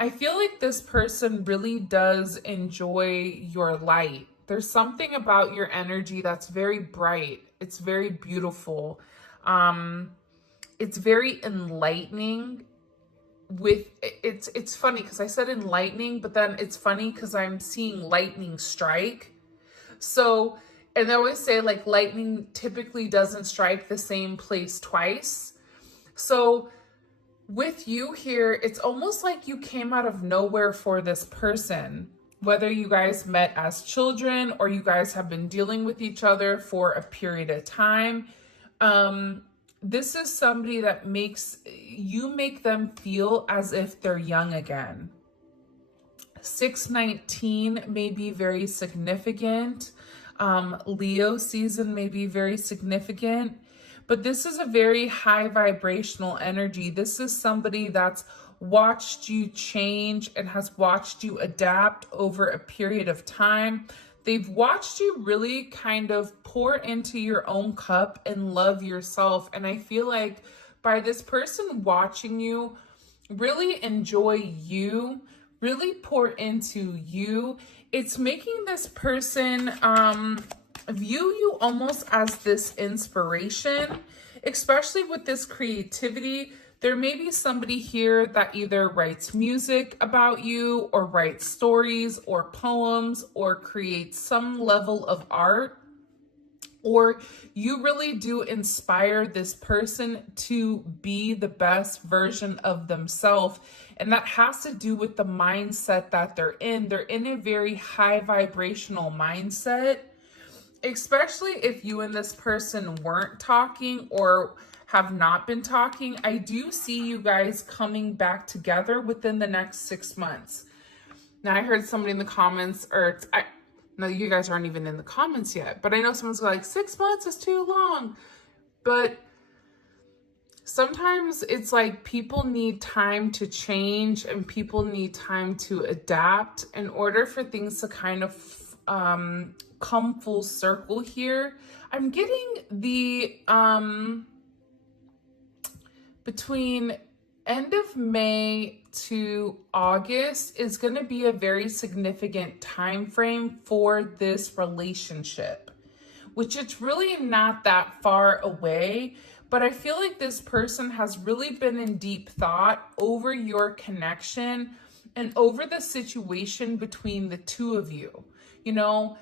I feel like this person really does enjoy your light. There's something about your energy that's very bright. It's very beautiful. It's very enlightening. It's funny because I said enlightening, but then it's funny because I'm seeing lightning strike. So, and I always say like lightning typically doesn't strike the same place twice. So with you here, it's almost like you came out of nowhere for this person, whether you guys met as children or you guys have been dealing with each other for a period of time. This is somebody that make them feel as if they're young again. 619 may be very significant. Leo season may be very significant. But this is a very high vibrational energy. This is somebody that's watched you change and has watched you adapt over a period of time. They've watched you really kind of pour into your own cup and love yourself. And I feel like by this person watching you really enjoy you, really pour into you, it's making this person view you almost as this inspiration, especially with this creativity. There may be somebody here that either writes music about you or writes stories or poems or creates some level of art, or you really do inspire this person to be the best version of themselves. And that has to do with the mindset that they're in. They're in a very high vibrational mindset. Especially if you and this person weren't talking or have not been talking, I do see you guys coming back together within the next 6 months. Now, I heard somebody in the comments, no, you guys aren't even in the comments yet, but I know someone's like, 6 months is too long. But sometimes it's like people need time to change and people need time to adapt in order for things to kind of come full circle here. I'm getting the between end of May to August is going to be a very significant time frame for this relationship, which it's really not that far away. But I feel like this person has really been in deep thought over your connection and over the situation between the two of you. You know,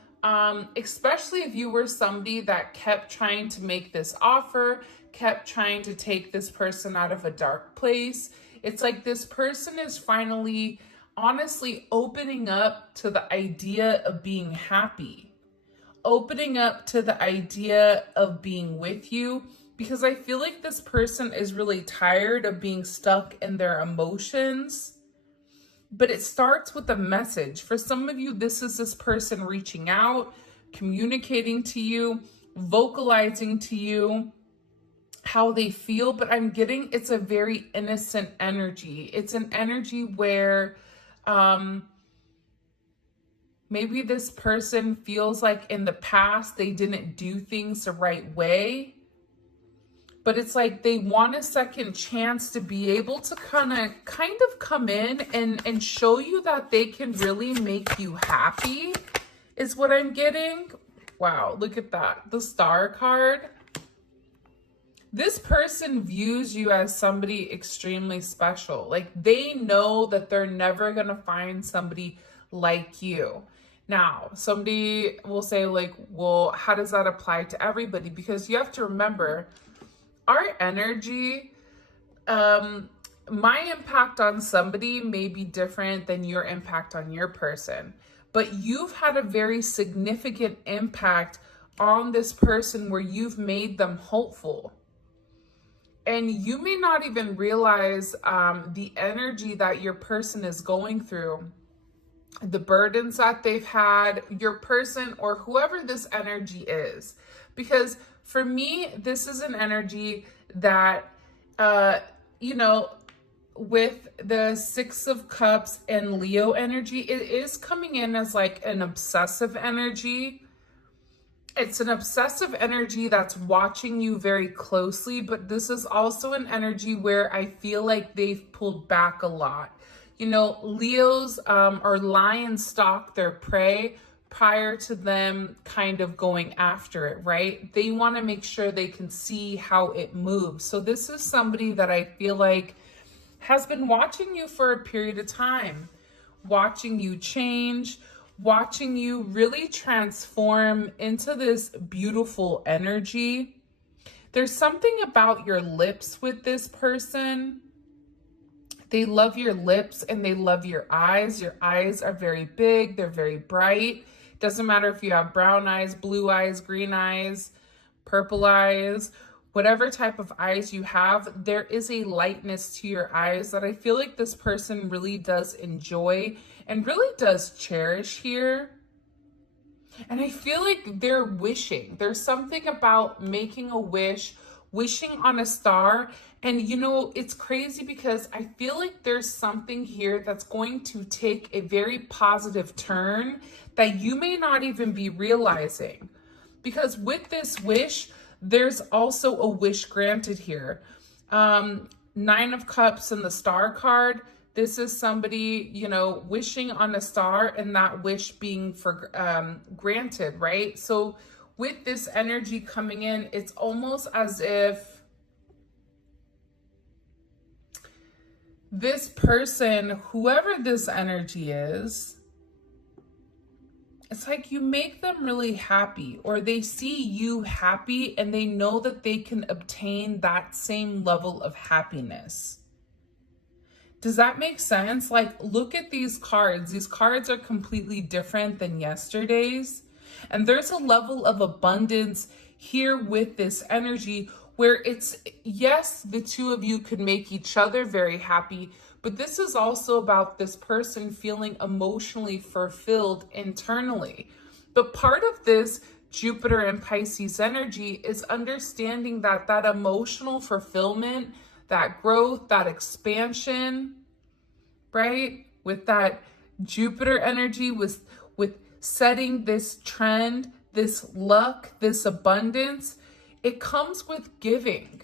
especially if you were somebody that kept trying to make this offer, kept trying to take this person out of a dark place. It's like this person is finally, honestly, opening up to the idea of being happy, opening up to the idea of being with you, because I feel like this person is really tired of being stuck in their emotions. But it starts with a message. For some of you, this is this person reaching out, communicating to you, vocalizing to you how they feel. But I'm getting it's a very innocent energy. It's an energy where maybe this person feels like in the past they didn't do things the right way. But it's like they want a second chance to be able to kind of come in and show you that they can really make you happy, is what I'm getting. Wow, look at that. The Star card. This person views you as somebody extremely special. Like they know that they're never going to find somebody like you. Now, somebody will say like, well, how does that apply to everybody? Because you have to remember, our energy, my impact on somebody may be different than your impact on your person, but you've had a very significant impact on this person where you've made them hopeful. And you may not even realize the energy that your person is going through, the burdens that they've had, your person or whoever this energy is. Because for me, this is an energy that, you know, with the Six of Cups and Leo energy, it is coming in as like an obsessive energy. It's an obsessive energy that's watching you very closely, but this is also an energy where I feel like they've pulled back a lot. You know, Leos or lions stalk their prey prior to them kind of going after it, right? They want to make sure they can see how it moves. So this is somebody that I feel like has been watching you for a period of time, watching you change, watching you really transform into this beautiful energy. There's something about your lips with this person. They love your lips and they love your eyes. Your eyes are very big. They're very bright. Doesn't matter if you have brown eyes, blue eyes, green eyes, purple eyes, whatever type of eyes you have, there is a lightness to your eyes that I feel like this person really does enjoy and really does cherish here. And I feel like they're wishing. There's something about making a wish, wishing on a star. And you know, it's crazy because I feel like there's something here that's going to take a very positive turn that you may not even be realizing. Because with this wish, there's also a wish granted here. 9 of Cups and the Star card. This is somebody, you know, wishing on a star and that wish being granted, right? So with this energy coming in, it's almost as if this person, whoever this energy is, it's like you make them really happy, or they see you happy and they know that they can obtain that same level of happiness. Does that make sense? Like, look at these cards. These cards are completely different than yesterday's. And there's a level of abundance here with this energy where it's, yes, the two of you could make each other very happy, but this is also about this person feeling emotionally fulfilled internally. But part of this Jupiter and Pisces energy is understanding that that emotional fulfillment, that growth, that expansion, right? With that Jupiter energy, with setting this trend, this luck, this abundance, it comes with giving.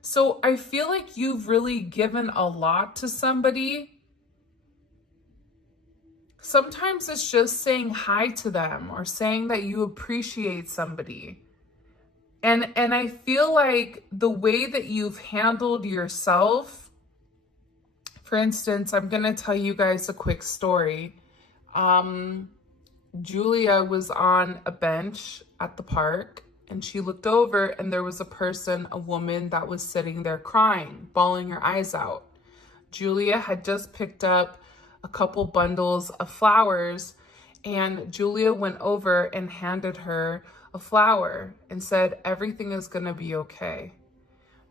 So I feel like you've really given a lot to somebody. Sometimes it's just saying hi to them or saying that you appreciate somebody. And I feel like the way that you've handled yourself, for instance, I'm going to tell you guys a quick story. Julia was on a bench at the park and she looked over and there was a person, a woman that was sitting there crying, bawling her eyes out. Julia had just picked up a couple bundles of flowers and Julia went over and handed her a flower and said, "Everything is going to be okay."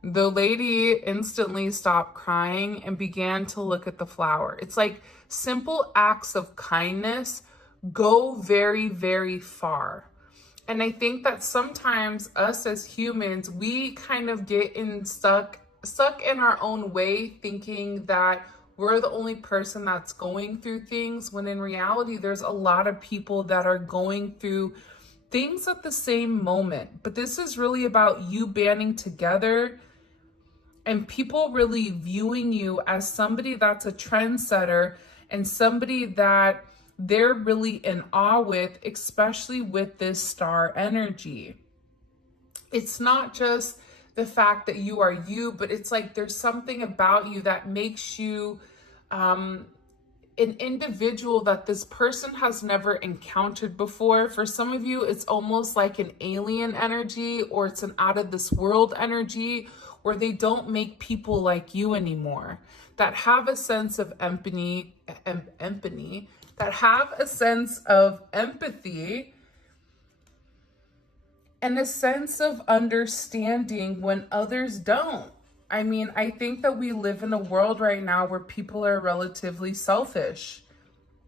The lady instantly stopped crying and began to look at the flower. It's like simple acts of kindness go very, very far. And I think that sometimes us as humans, we kind of get stuck in our own way, thinking that we're the only person that's going through things, when in reality, there's a lot of people that are going through things at the same moment. But this is really about you banding together and people really viewing you as somebody that's a trendsetter and somebody that they're really in awe with, especially with this star energy. It's not just the fact that you are you, but it's like there's something about you that makes you an individual that this person has never encountered before. For some of you, it's almost like an alien energy, or it's an out of this world energy where they don't make people like you anymore, that have a sense of empathy, that have a sense of empathy and a sense of understanding when others don't. I mean, I think that we live in a world right now where people are relatively selfish.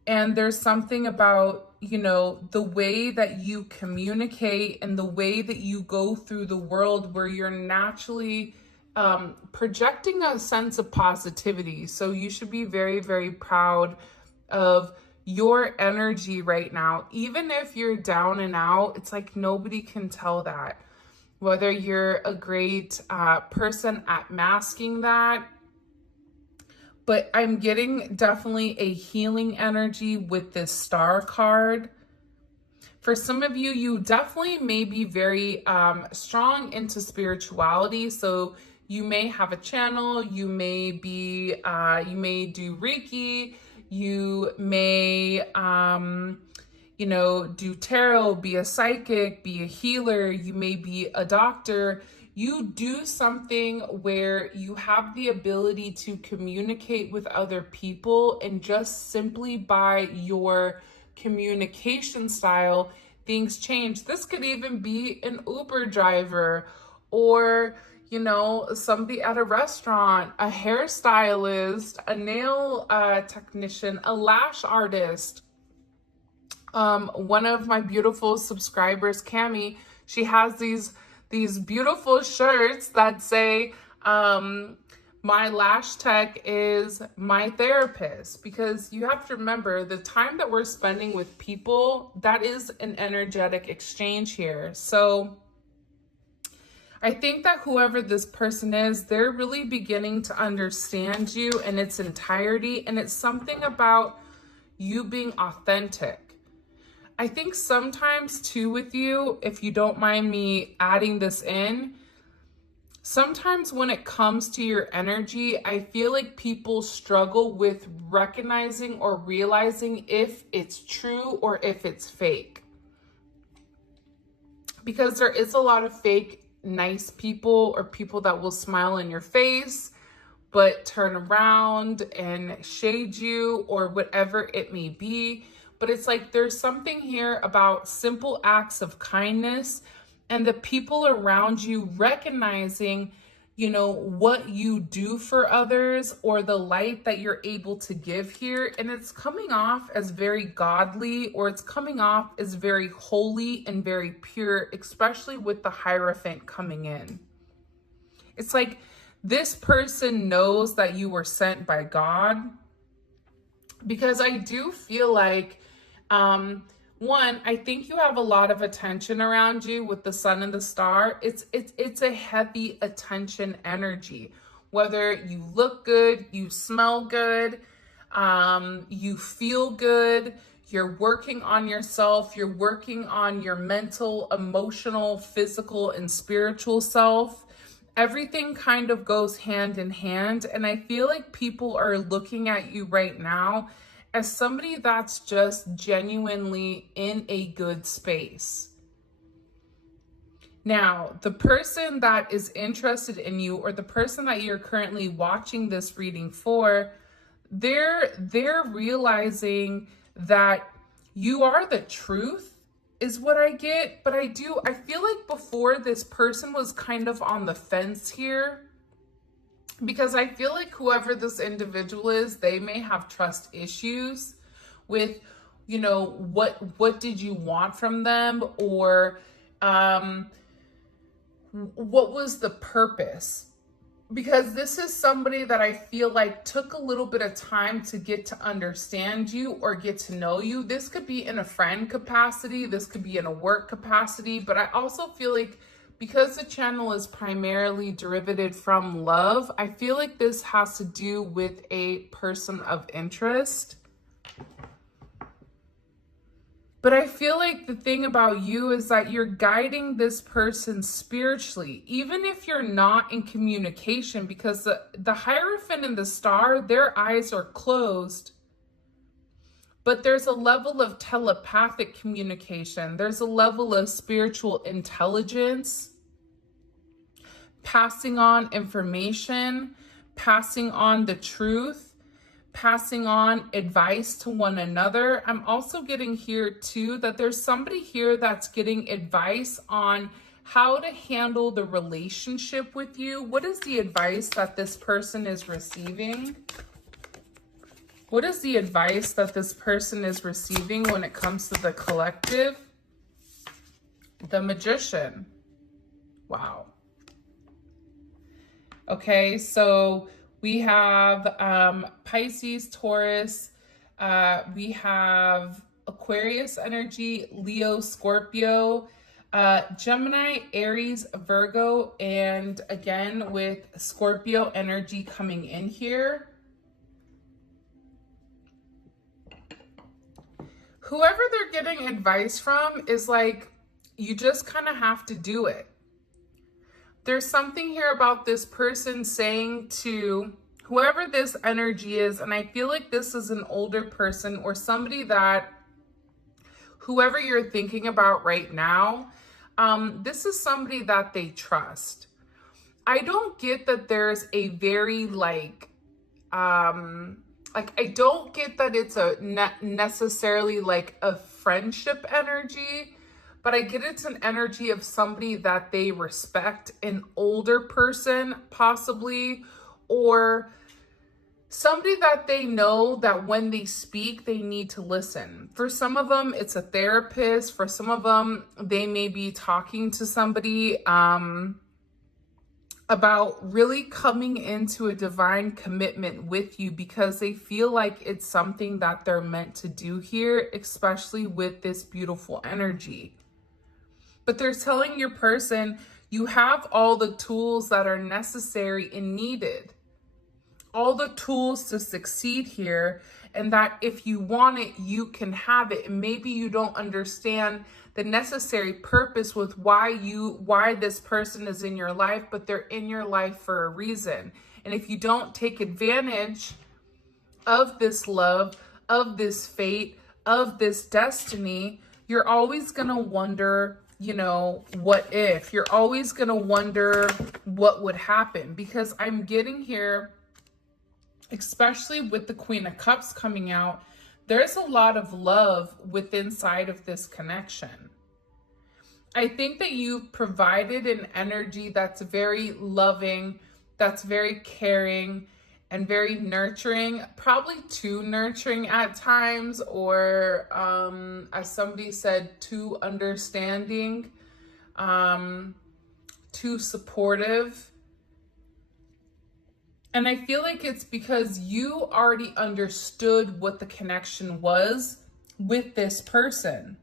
And there's something about, you know, the way that you communicate and the way that you go through the world where you're naturally projecting a sense of positivity. So you should be very, very proud of your energy right now. Even if you're down and out, it's like nobody can tell that. Whether you're a great person at masking that, but I'm getting definitely a healing energy with this Star card. For some of you, you definitely may be very strong into spirituality. So you may have a channel, you may be, you may do Reiki, you may, you know, do tarot, be a psychic, be a healer, you may be a doctor. You do something where you have the ability to communicate with other people, and just simply by your communication style, things change. This could even be an Uber driver, or, you know, somebody at a restaurant, a hairstylist, a nail technician, a lash artist. One of my beautiful subscribers, Cami, she has these beautiful shirts that say, my lash tech is my therapist, because you have to remember the time that we're spending with people, that is an energetic exchange here. So I think that whoever this person is, they're really beginning to understand you in its entirety. And it's something about you being authentic. I think sometimes too with you, if you don't mind me adding this in, sometimes when it comes to your energy, I feel like people struggle with recognizing or realizing if it's true or if it's fake. Because there is a lot of fake nice people, or people that will smile in your face but turn around and shade you, or whatever it may be. But it's like there's something here about simple acts of kindness and the people around you recognizing, you know, what you do for others, or the light that you're able to give here. And it's coming off as very godly, or it's coming off as very holy and very pure, especially with the Hierophant coming in. It's like this person knows that you were sent by God, because I do feel like, one, I think you have a lot of attention around you with the Sun and the Star. It's a heavy attention energy. Whether you look good, you smell good, you feel good, you're working on yourself, you're working on your mental, emotional, physical, and spiritual self. Everything kind of goes hand in hand. And I feel like people are looking at you right now as somebody that's just genuinely in a good space. Now, the person that is interested in you, or the person that you're currently watching this reading for, they're realizing that you are the truth, is what I get. But I feel like before, this person was kind of on the fence here, because I feel like whoever this individual is, they may have trust issues with, you know, what did you want from them, or what was the purpose? Because this is somebody that I feel like took a little bit of time to get to understand you or get to know you. This could be in a friend capacity, this could be in a work capacity, but I also feel like, because the channel is primarily derivative from love, I feel like this has to do with a person of interest. But I feel like the thing about you is that you're guiding this person spiritually, even if you're not in communication, because the Hierophant and the Star, their eyes are closed. But there's a level of telepathic communication. There's a level of spiritual intelligence, passing on information, passing on the truth, passing on advice to one another. I'm also getting here too that there's somebody here that's getting advice on how to handle the relationship with you. What is the advice that this person is receiving? What is the advice that this person is receiving when it comes to the collective? The Magician. Wow. Okay, so we have Pisces, Taurus, we have Aquarius energy, Leo, Scorpio, Gemini, Aries, Virgo, and again with Scorpio energy coming in here. whoever they're getting advice from is like, you just kind of have to do it. There's something here about this person saying to whoever this energy is, and I feel like this is an older person or somebody that, whoever you're thinking about right now, this is somebody that they trust. I don't get that there's a very I don't get that it's a necessarily like a friendship energy, but I get it's an energy of somebody that they respect, an older person possibly, or somebody that they know that when they speak, they need to listen. For some of them, it's a therapist. For some of them, they may be talking to somebody about really coming into a divine commitment with you because they feel like it's something that they're meant to do here, especially with this beautiful energy. But they're telling your person, you have all the tools that are necessary and needed, all the tools to succeed here, and that if you want it, you can have it. And maybe you don't understand the necessary purpose with why this person is in your life, but they're in your life for a reason. And if you don't take advantage of this love, of this fate, of this destiny, you're always going to wonder, you know, what if? You're always going to wonder what would happen, because I'm getting here, especially with the Queen of Cups coming out, there's a lot of love within inside of this connection. I think that you've provided an energy that's very loving, that's very caring, and very nurturing, probably too nurturing at times, or as somebody said, too understanding, too supportive. And I feel like it's because you already understood what the connection was with this person.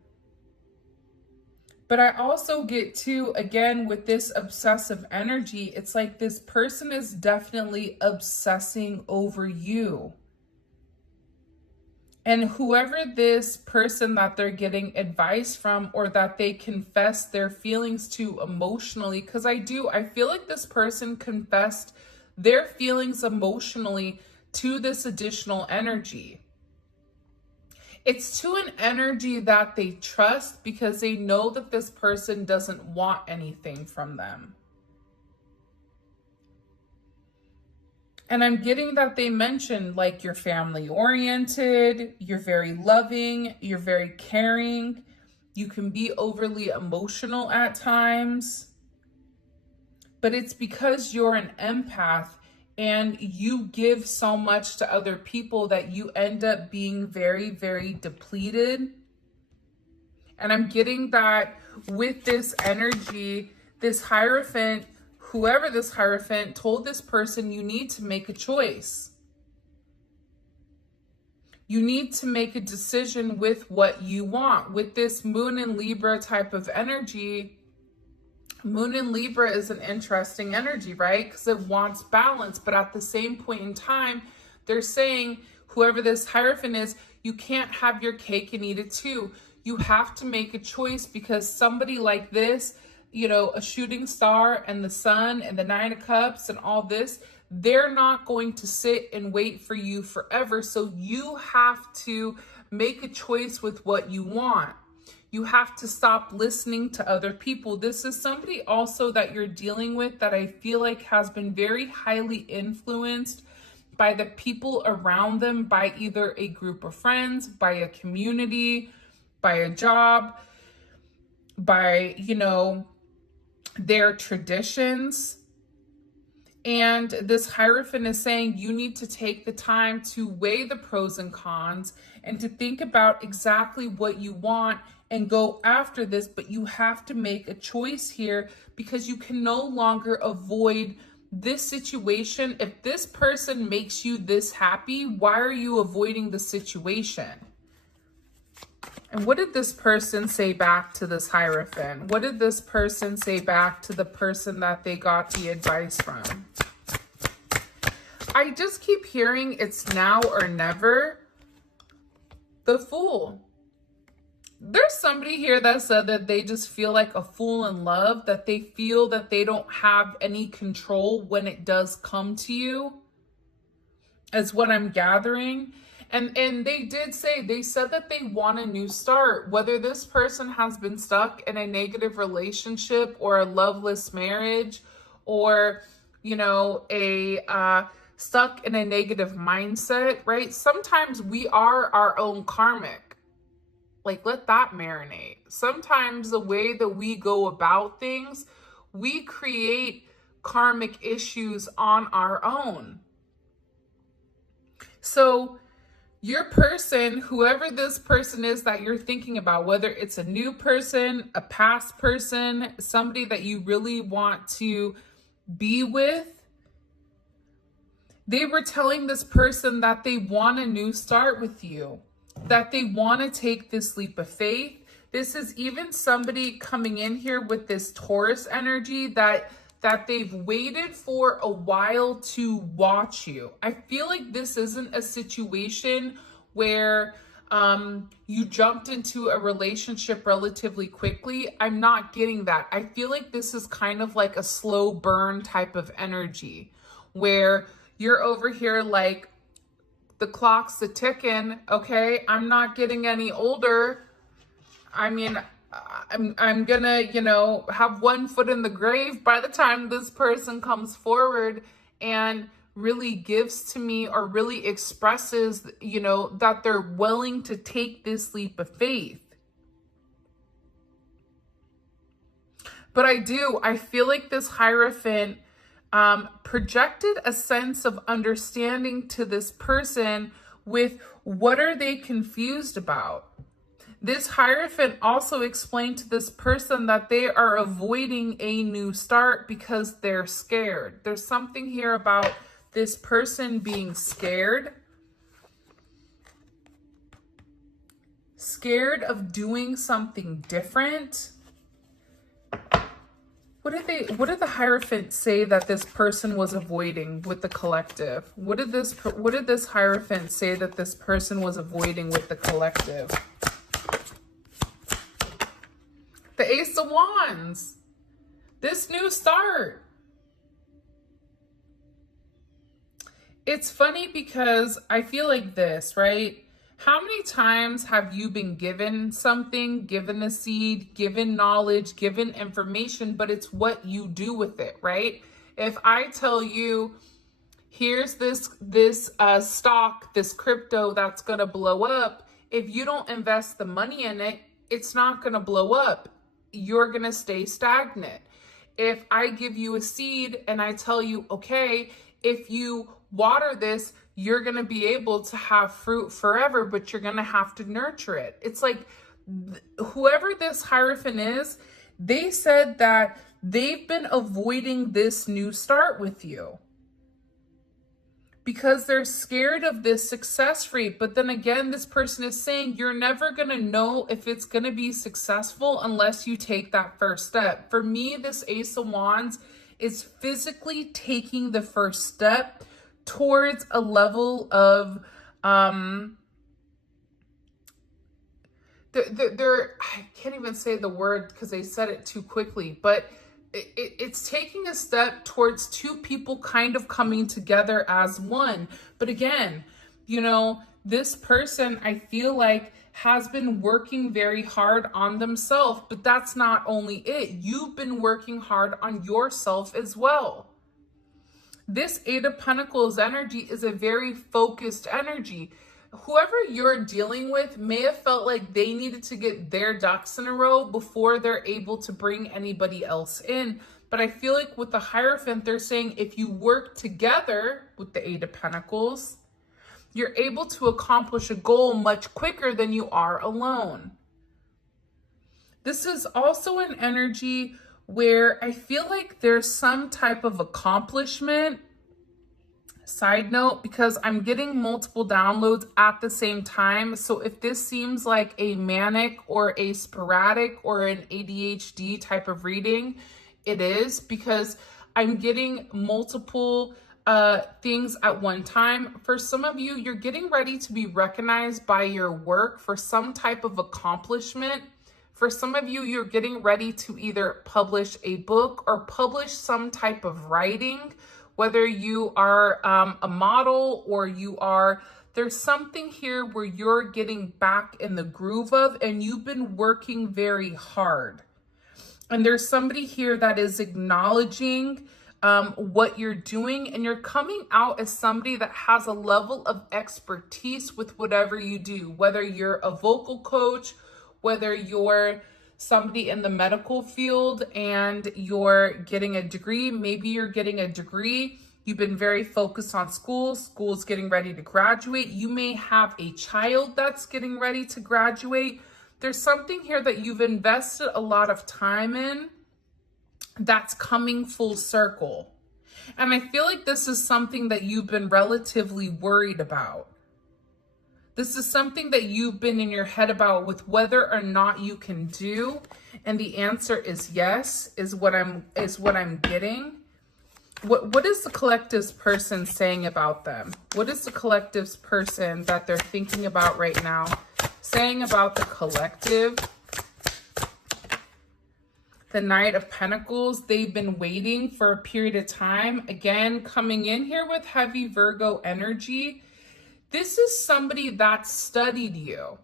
But I also get to, again, with this obsessive energy, it's like this person is definitely obsessing over you. And whoever this person that they're getting advice from, or that they confess their feelings to emotionally, because I feel like this person confessed their feelings emotionally to this additional energy. It's to an energy that they trust because they know that this person doesn't want anything from them. And I'm getting that they mentioned like you're family oriented, you're very loving, you're very caring, you can be overly emotional at times. But it's because you're an empath and you give so much to other people that you end up being very, very depleted. And I'm getting that with this energy, this Hierophant, whoever this Hierophant told this person, you need to make a choice. You need to make a decision with what you want. With this Moon in Libra type of energy, Moon in Libra is an interesting energy, right? Because it wants balance. But at the same point in time, they're saying, whoever this Hierophant is, you can't have your cake and eat it too. You have to make a choice, because somebody like this, you know, a shooting star and the Sun and the Nine of Cups and all this, they're not going to sit and wait for you forever. So you have to make a choice with what you want. You have to stop listening to other people. This is somebody also that you're dealing with that I feel like has been very highly influenced by the people around them, by either a group of friends, by a community, by a job, by, you know, their traditions. And this Hierophant is saying you need to take the time to weigh the pros and cons and to think about exactly what you want and go after this. But you have to make a choice here, because you can no longer avoid this situation. If this person makes you this happy, why are you avoiding the situation? And what did this person say back to this Hierophant? What did this person say back to the person that they got the advice from? I just keep hearing it's now or never. The Fool. There's somebody here that said that they just feel like a fool in love, that they feel that they don't have any control when it does come to you, is what I'm gathering. And they did say, they said that they want a new start, whether this person has been stuck in a negative relationship or a loveless marriage, or, you know, stuck in a negative mindset, right? Sometimes we are our own karmic. Like, let that marinate. Sometimes the way that we go about things, we create karmic issues on our own. So your person, whoever this person is that you're thinking about, whether it's a new person, a past person, somebody that you really want to be with, they were telling this person that they want a new start with you, that they want to take this leap of faith. This is even somebody coming in here with this Taurus energy that they've waited for a while to watch you. I feel like this isn't a situation where you jumped into a relationship relatively quickly. I'm not getting that. I feel like this is kind of like a slow burn type of energy where you're over here like, the clock's a-ticking, okay? I'm not getting any older. I mean, I'm gonna, you know, have one foot in the grave by the time this person comes forward and really gives to me or really expresses, you know, that they're willing to take this leap of faith. But I feel like this Hierophant projected a sense of understanding to this person with what are they confused about. This Hierophant also explained to this person that they are avoiding a new start because they're scared. There's something here about this person being scared. Scared of doing something different. What did the Hierophant say that this person was avoiding with the collective? What did this Hierophant say that this person was avoiding with the collective? The Ace of Wands. This new start. It's funny because I feel like this, right? How many times have you been given something, given a seed, given knowledge, given information, but it's what you do with it, right? If I tell you, here's this stock, this crypto that's going to blow up, if you don't invest the money in it, it's not going to blow up. You're going to stay stagnant. If I give you a seed and I tell you, okay, if you water this, you're going to be able to have fruit forever, but you're going to have to nurture it. It's like whoever this Hierophant is, they said that they've been avoiding this new start with you because they're scared of this success rate. But then again, this person is saying you're never going to know if it's going to be successful unless you take that first step. For me, this Ace of Wands is physically taking the first step towards a level of I can't even say the word because they said it too quickly, but it's taking a step towards two people kind of coming together as one. But again, you know, this person, I feel like, has been working very hard on themselves, but that's not only it. You've been working hard on yourself as well. This Eight of Pentacles energy is a very focused energy. Whoever you're dealing with may have felt like they needed to get their ducks in a row before they're able to bring anybody else in. But I feel like with the Hierophant, they're saying if you work together with the Eight of Pentacles, you're able to accomplish a goal much quicker than you are alone. This is also an energy where I feel like there's some type of accomplishment. Side note, because I'm getting multiple downloads at the same time. So if this seems like a manic or a sporadic or an ADHD type of reading, it is, because I'm getting multiple things at one time. For some of you, you're getting ready to be recognized by your work for some type of accomplishment. For some of you, you're getting ready to either publish a book or publish some type of writing, whether you are a model or there's something here where you're getting back in the groove of, and you've been working very hard. And there's somebody here that is acknowledging what you're doing, and you're coming out as somebody that has a level of expertise with whatever you do, whether you're a vocal coach, whether you're somebody in the medical field and you're getting a degree. Maybe you're getting a degree. You've been very focused on school's getting ready to graduate. You may have a child that's getting ready to graduate. There's something here that you've invested a lot of time in that's coming full circle. And I feel like this is something that you've been relatively worried about. This is something that you've been in your head about with whether or not you can do. And the answer is yes, is what I'm getting. What is the collective's person saying about them? What is the collective's person that they're thinking about right now saying about the collective? The Knight of Pentacles, they've been waiting for a period of time. Again, coming in here with heavy Virgo energy. This is somebody that studied you.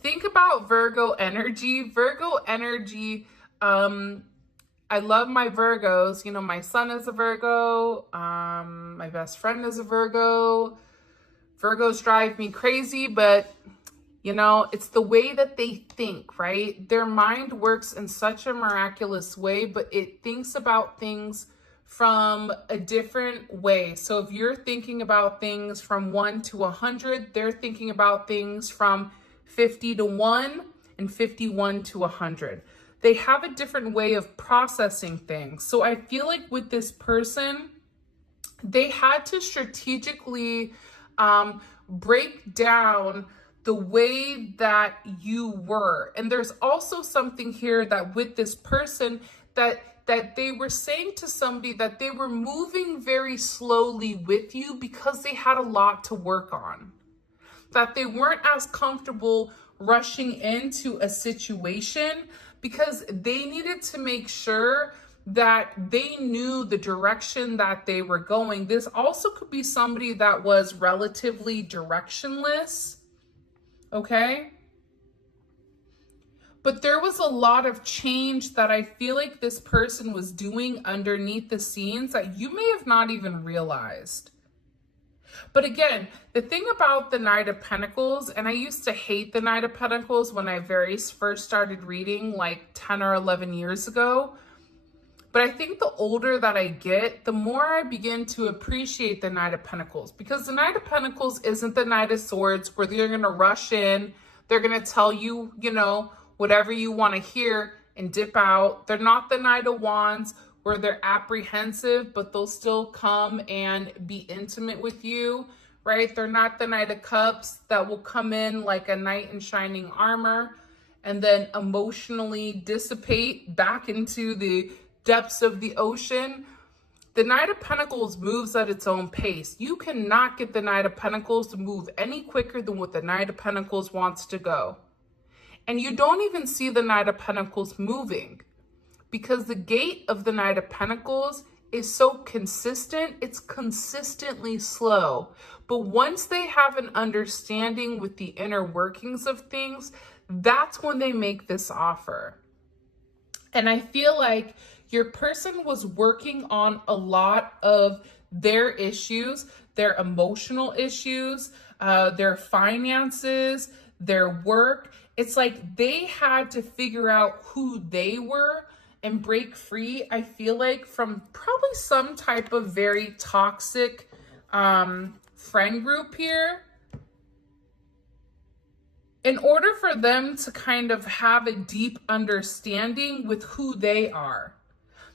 Think about Virgo energy. Virgo energy, I love my Virgos. You know, my son is a Virgo. My best friend is a Virgo. Virgos drive me crazy, but you know, it's the way that they think, right? Their mind works in such a miraculous way, but it thinks about things from a different way. So if you're thinking about things from 1 to 100, they're thinking about things from 50 to 1 and 51 to 100. They have a different way of processing things. So I feel like with this person, they had to strategically break down the way that you were. And there's also something here that with this person that they were saying to somebody that they were moving very slowly with you because they had a lot to work on. That they weren't as comfortable rushing into a situation because they needed to make sure that they knew the direction that they were going. This also could be somebody that was relatively directionless, okay? But there was a lot of change that I feel like this person was doing underneath the scenes that you may have not even realized. But again, the thing about the Knight of Pentacles, and I used to hate the Knight of Pentacles when I very first started reading like 10 or 11 years ago. But I think the older that I get, the more I begin to appreciate the Knight of Pentacles. Because the Knight of Pentacles isn't the Knight of Swords where they're going to rush in. They're going to tell you, you know, whatever you want to hear and dip out. They're not the Knight of Wands where they're apprehensive, but they'll still come and be intimate with you, right? They're not the Knight of Cups that will come in like a knight in shining armor and then emotionally dissipate back into the depths of the ocean. The Knight of Pentacles moves at its own pace. You cannot get the Knight of Pentacles to move any quicker than what the Knight of Pentacles wants to go. And you don't even see the Knight of Pentacles moving because the gait of the Knight of Pentacles is so consistent. It's consistently slow. But once they have an understanding with the inner workings of things, that's when they make this offer. And I feel like your person was working on a lot of their issues, their emotional issues, their finances, their work. It's like they had to figure out who they were and break free, I feel like, from probably some type of very toxic friend group here, in order for them to kind of have a deep understanding with who they are.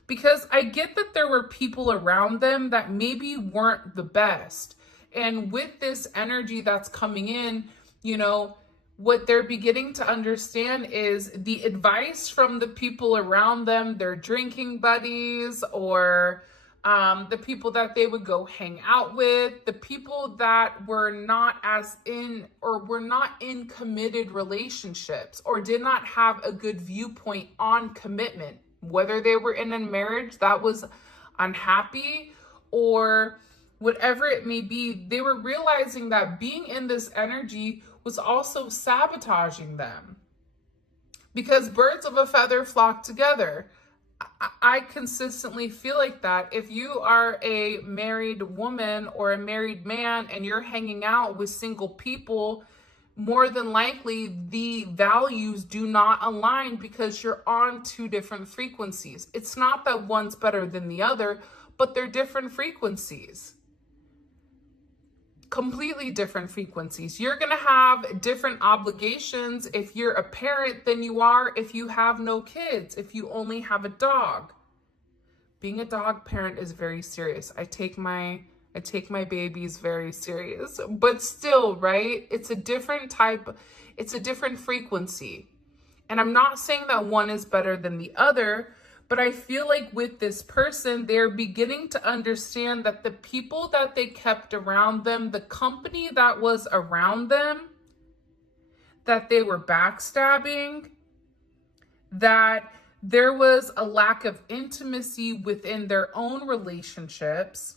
Because I get that there were people around them that maybe weren't the best. And with this energy that's coming in, you know, what they're beginning to understand is the advice from the people around them, their drinking buddies or the people that they would go hang out with, the people that were not in committed relationships or did not have a good viewpoint on commitment, whether they were in a marriage that was unhappy or whatever it may be. They were realizing that being in this energy was also sabotaging them, because birds of a feather flock together. I consistently feel like that. If you are a married woman or a married man and you're hanging out with single people, more than likely the values do not align because you're on two different frequencies. It's not that one's better than the other, but they're different frequencies. Completely different frequencies. You're going to have different obligations if you're a parent than you are if you have no kids, if you only have a dog. Being a dog parent is very serious. I take my babies very serious, but still, right? It's a different frequency. And I'm not saying that one is better than the other, but I feel like with this person, they're beginning to understand that the people that they kept around them, the company that was around them, that they were backstabbing, that there was a lack of intimacy within their own relationships.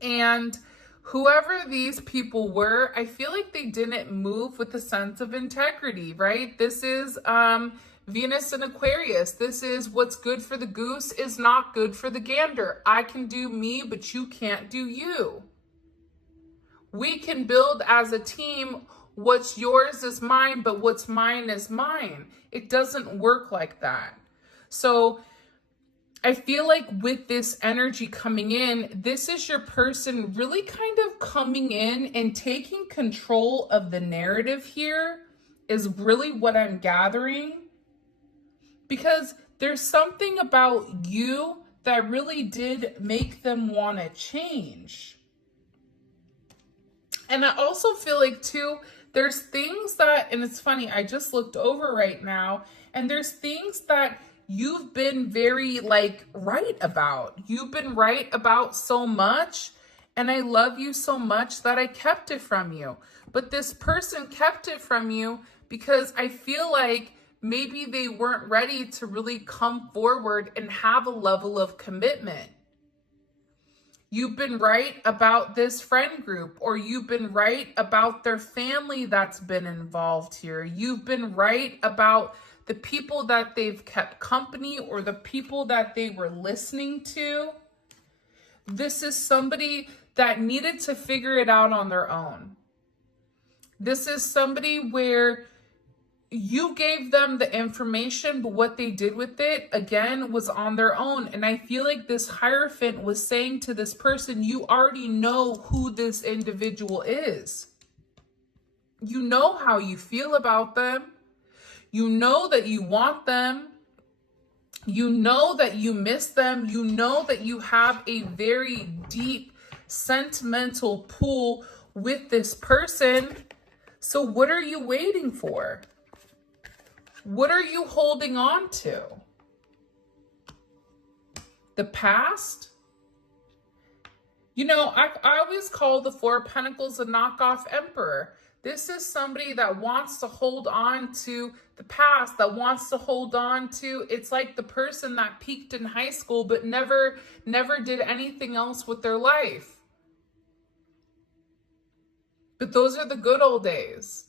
And whoever these people were, I feel like they didn't move with a sense of integrity, right? This is Venus in Aquarius. This is what's good for the goose is not good for the gander. I can do me, but you can't do you. We can build as a team. What's yours is mine, but what's mine is mine. It doesn't work like that. So I feel like with this energy coming in, this is your person really kind of coming in and taking control of the narrative here is really what I'm gathering. Because there's something about you that really did make them want to change. And I also feel like too, there's things that, and it's funny, I just looked over right now, and there's things that you've been very right about. You've been right about so much, and I love you so much that I kept it from you. But this person kept it from you because I feel like maybe they weren't ready to really come forward and have a level of commitment. You've been right about this friend group, or you've been right about their family that's been involved here. You've been right about the people that they've kept company or the people that they were listening to. This is somebody that needed to figure it out on their own. This is somebody where you gave them the information, but what they did with it, again, was on their own. And I feel like this Hierophant was saying to this person, you already know who this individual is. You know how you feel about them. You know that you want them. You know that you miss them. You know that you have a very deep sentimental pull with this person. So what are you waiting for? What are you holding on to? The past? You know, I always call the Four of Pentacles a knockoff emperor. This is somebody that wants to hold on to the past, that wants to hold on to, it's like the person that peaked in high school but never did anything else with their life. But those are the good old days.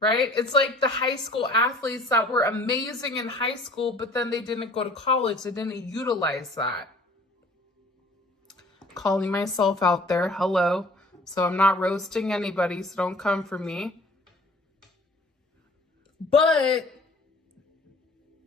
Right? It's like the high school athletes that were amazing in high school, but then they didn't go to college. They didn't utilize that. Calling myself out there. Hello. So I'm not roasting anybody, so don't come for me. But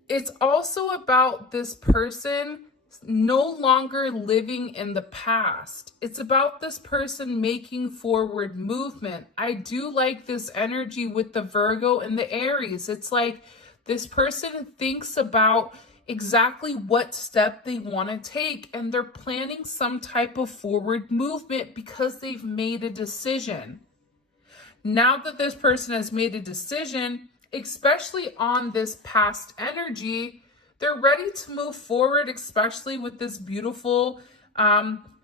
it's also about this person no longer living in the past. It's about this person making forward movement. I do like this energy with the Virgo and the Aries. It's like this person thinks about exactly what step they want to take, and they're planning some type of forward movement because they've made a decision. Now that this person has made a decision, especially on this past energy, They're ready to move forward, especially with this beautiful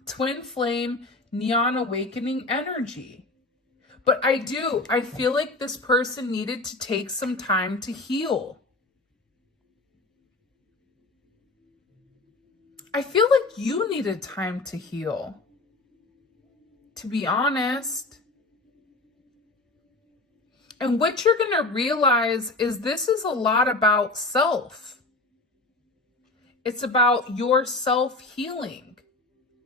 twin flame neon awakening energy. But I feel like this person needed to take some time to heal. I feel like you needed time to heal, to be honest. And what you're going to realize is this is a lot about self. It's about your self-healing.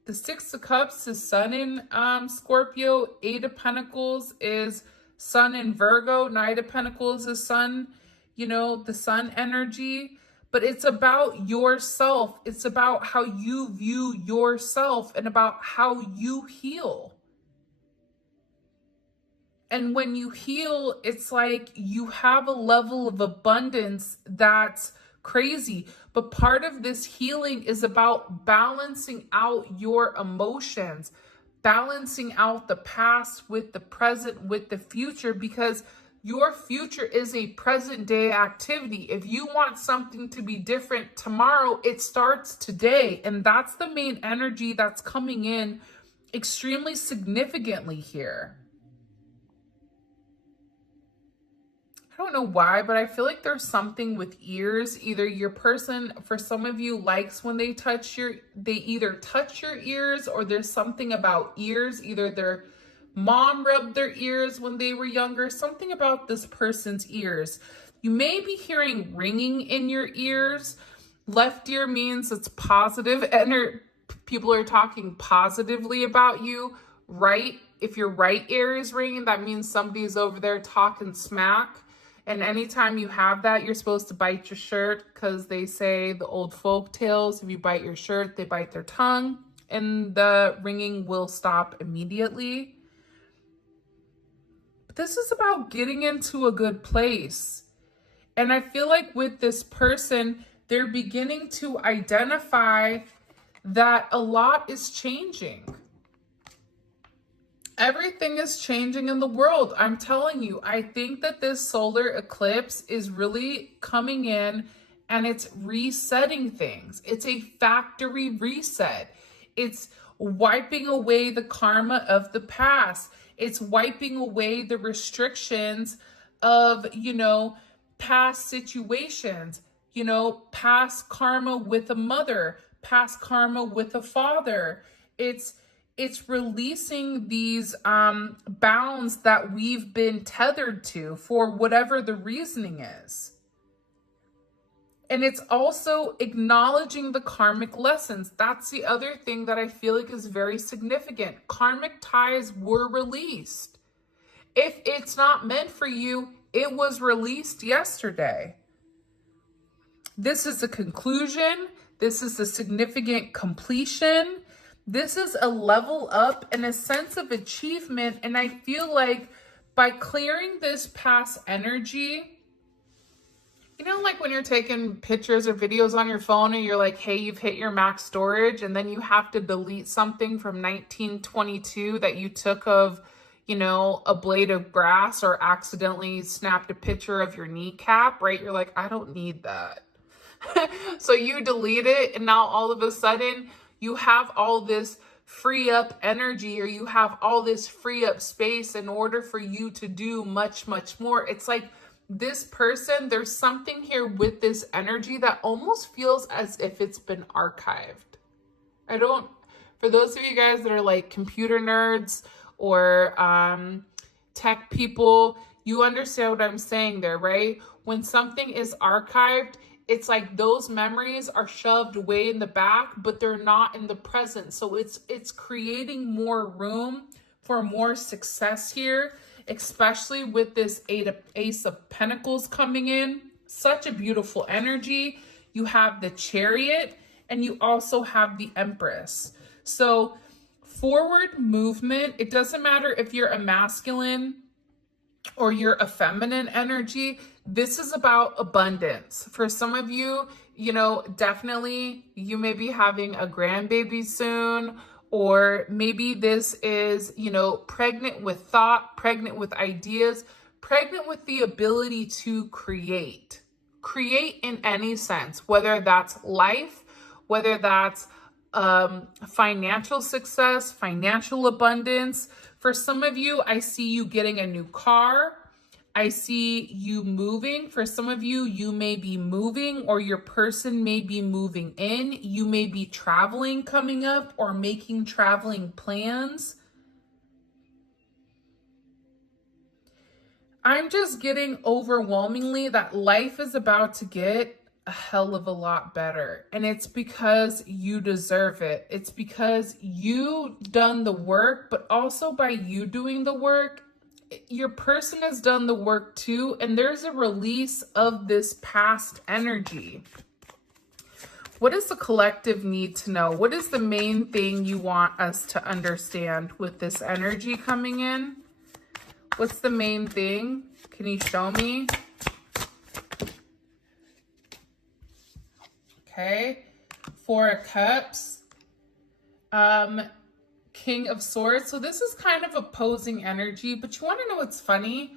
The Six of Cups is Sun in Scorpio. Eight of Pentacles is Sun in Virgo. Knight of Pentacles is Sun, the Sun energy. But it's about yourself. It's about how you view yourself and about how you heal. And when you heal, it's like you have a level of abundance that's crazy. But part of this healing is about balancing out your emotions, balancing out the past with the present, with the future, because your future is a present day activity. If you want something to be different tomorrow, it starts today. And that's the main energy that's coming in extremely significantly here. I don't know why, but I feel like there's something with ears. Either your person, for some of you, likes when they either touch your ears, or there's something about ears. Either their mom rubbed their ears when they were younger, something about this person's ears. You may be hearing ringing in your ears. Left ear means it's positive, and people are talking positively about you. Right, if your right ear is ringing, that means somebody's over there talking smack. And anytime you have that, you're supposed to bite your shirt, because they say the old folk tales, if you bite your shirt, they bite their tongue, and the ringing will stop immediately. But this is about getting into a good place. And I feel like with this person, they're beginning to identify that a lot is changing. Everything is changing in the world. I'm telling you, I think that this solar eclipse is really coming in and it's resetting things. It's a factory reset. It's wiping away the karma of the past. It's wiping away the restrictions of, past situations, past karma with a mother, past karma with a father. It's releasing these bounds that we've been tethered to for whatever the reasoning is. And it's also acknowledging the karmic lessons. That's the other thing that I feel like is very significant. Karmic ties were released. If it's not meant for you, it was released yesterday. This is a conclusion. This is a significant completion. This is a level up and a sense of achievement. And I feel like by clearing this past energy, like when you're taking pictures or videos on your phone and you're like, hey, you've hit your max storage, and then you have to delete something from 1922 that you took of, a blade of grass, or accidentally snapped a picture of your kneecap, right? You're like, I don't need that. So you delete it, and now all of a sudden you have all this free up energy, or you have all this free up space in order for you to do much, much more. It's like this person, there's something here with this energy that almost feels as if it's been archived. For those of you guys that are like computer nerds or tech people, you understand what I'm saying there, right? When something is archived, it's like those memories are shoved way in the back, but they're not in the present. So it's creating more room for more success here, especially with this Ace of Pentacles coming in. Such a beautiful energy. You have the Chariot, and you also have the Empress. So forward movement, it doesn't matter if you're a masculine or you're a feminine energy. This is about abundance. For some of you, definitely you may be having a grandbaby soon, or maybe this is, pregnant with thought, pregnant with ideas, pregnant with the ability to create. create in any sense, whether that's life, whether that's financial success, financial abundance. For some of you, I see you getting a new car. I see you moving. For some of you, you may be moving, or your person may be moving in. You may be traveling coming up or making traveling plans. I'm just getting overwhelmingly that life is about to get a hell of a lot better. And it's because you deserve it. It's because you done the work, but also by you doing the work, your person has done the work too. And there's a release of this past energy. What does the collective need to know? What is the main thing you want us to understand with this energy coming in? What's the main thing? Can you show me? Okay. Four of Cups. King of Swords. So this is kind of opposing energy, but you want to know what's funny?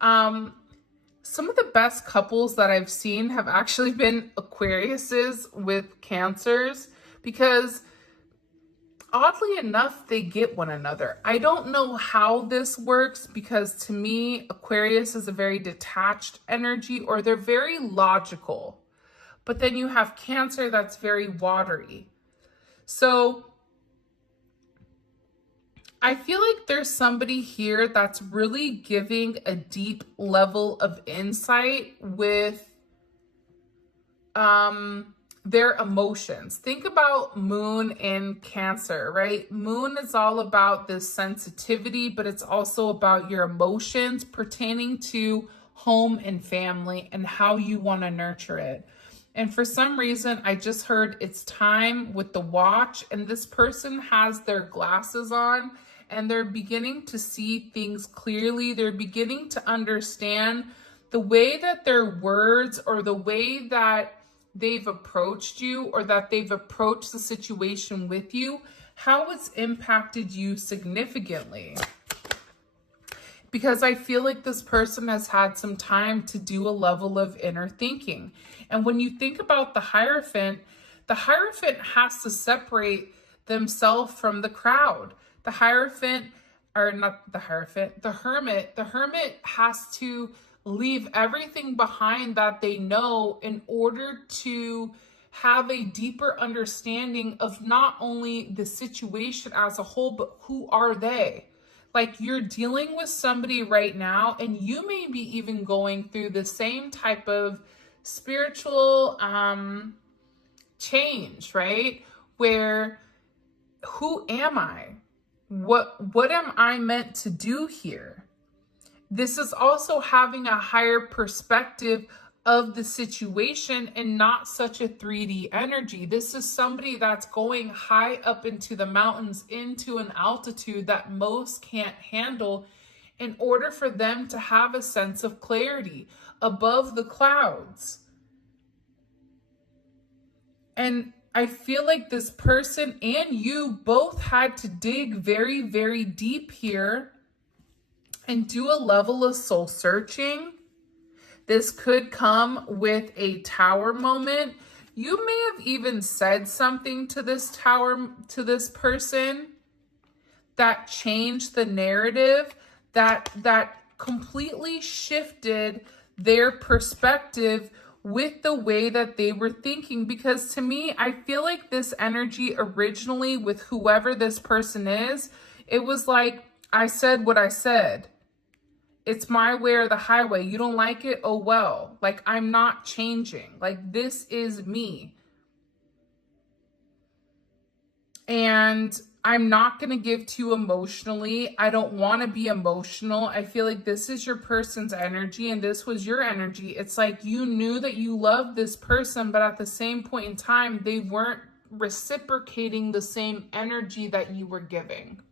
Some of the best couples that I've seen have actually been Aquariuses with Cancers, because oddly enough, they get one another. I don't know how this works, because to me, Aquarius is a very detached energy, or they're very logical. But then you have Cancer that's very watery. So I feel like there's somebody here that's really giving a deep level of insight with their emotions. Think about Moon in Cancer, right? Moon is all about this sensitivity, but it's also about your emotions pertaining to home and family and how you want to nurture it. And for some reason, I just heard it's time with the watch, and this person has their glasses on and they're beginning to see things clearly. They're beginning to understand the way that their words, or the way that they've approached you, or that they've approached the situation with you, how it's impacted you significantly. Because I feel like this person has had some time to do a level of inner thinking. And when you think about the Hierophant has to separate themselves from the crowd. The Hierophant, or not the Hierophant, the Hermit has to leave everything behind that they know in order to have a deeper understanding of not only the situation as a whole, but who are they? Like, you're dealing with somebody right now, and you may be even going through the same type of spiritual change, right? Where, who am I? What am I meant to do here? This is also having a higher perspective of the situation and not such a 3D energy. This is somebody that's going high up into the mountains, into an altitude that most can't handle, in order for them to have a sense of clarity above the clouds. And I feel like this person and you both had to dig very, very deep here and do a level of soul searching. This could come with a tower moment. You may have even said something to this person that changed the narrative, that completely shifted their perspective with the way that they were thinking. Because to me, I feel like this energy originally with whoever this person is, it was like, I said what I said. It's my way or the highway. You don't like it? Oh, well. Like, I'm not changing. Like, this is me. And I'm not going to give to you emotionally. I don't want to be emotional. I feel like this is your person's energy and this was your energy. It's like you knew that you loved this person, but at the same point in time, they weren't reciprocating the same energy that you were giving.